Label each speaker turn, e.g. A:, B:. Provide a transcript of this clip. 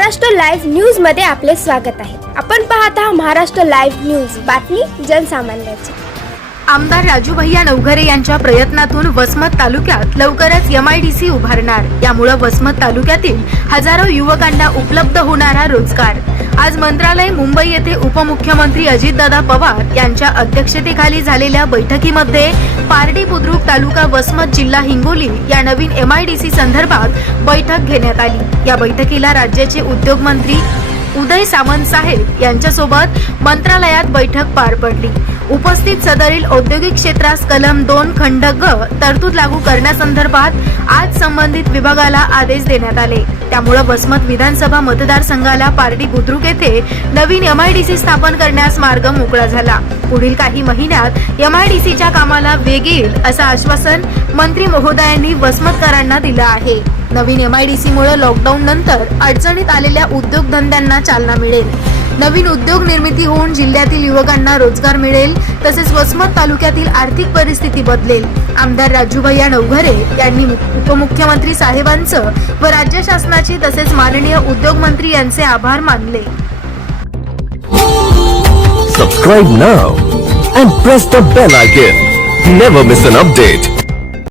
A: Maharashtra live न्यूजमध्ये आपले स्वागत आहे. आपण पाहत आहात महाराष्ट्र लाईव्ह न्यूज. बातमी जनसामान्याची.
B: आमदार राजू भैया नवघरे यांच्या प्रयत्नातून वसमत तालुक्यात लवकरच यम आय डी सी उभारणार. यामुळे वसमत तालुक्यातील हजारो युवकांना उपलब्ध होणारा रोजगार. आज मंत्रालय मुंबई येथे उपमुख्यमंत्री अजितदादा पवार यांच्या अध्यक्षतेखाली झालेल्या बैठकीमध्ये पारडी बुद्रुक तालुका वसमत जिल्हा हिंगोली या नवीन एमआयडीसी संदर्भात बैठक घेण्यात आली. या बैठकीला राज्याचे उद्योग मंत्री उदय सामंत साहेब यांच्यासोबत मंत्रालयात बैठक पार पडली. उपस्थित सदरील औद्योगिक क्षेत्रास कलम दोन खंड ग तरतूद लागू करण्यासंदर्भात आज संबंधित विभागाला आदेश देण्यात आले. त्यामुळे वसमत विधानसभा मतदारसंघाला पारडी बुद्रुक येथे नवीन एमआयडीसी स्थापन करण्यास मार्ग मोकळा झाला. पुढील काही महिन्यात एमआयडीसीच्या कामाला वेग येईल असं आश्वासन मंत्री महोदयांनी वसमतकरांना दिलं आहे. नवीन एम एमआयडीसी मुळे लॉकडाऊन नंतर अडचणीत आलेल्या उद्योगधंद्यांना चालना मिळेल. नवीन उद्योग निर्मिती होऊन जिल्ह्यातील युवकांना रोजगार मिळेल तसेच वसमत तालुक्यातील आर्थिक परिस्थिती बदलेल. आमदार राजूभैया नवघरे यांनी उपमुख्यमंत्री साहेबांचं व राज्य शासनाचे तसेच माननीय उद्योग मंत्री यांचे आभार मानले.
C: Subscribe now and press the bell icon never miss an update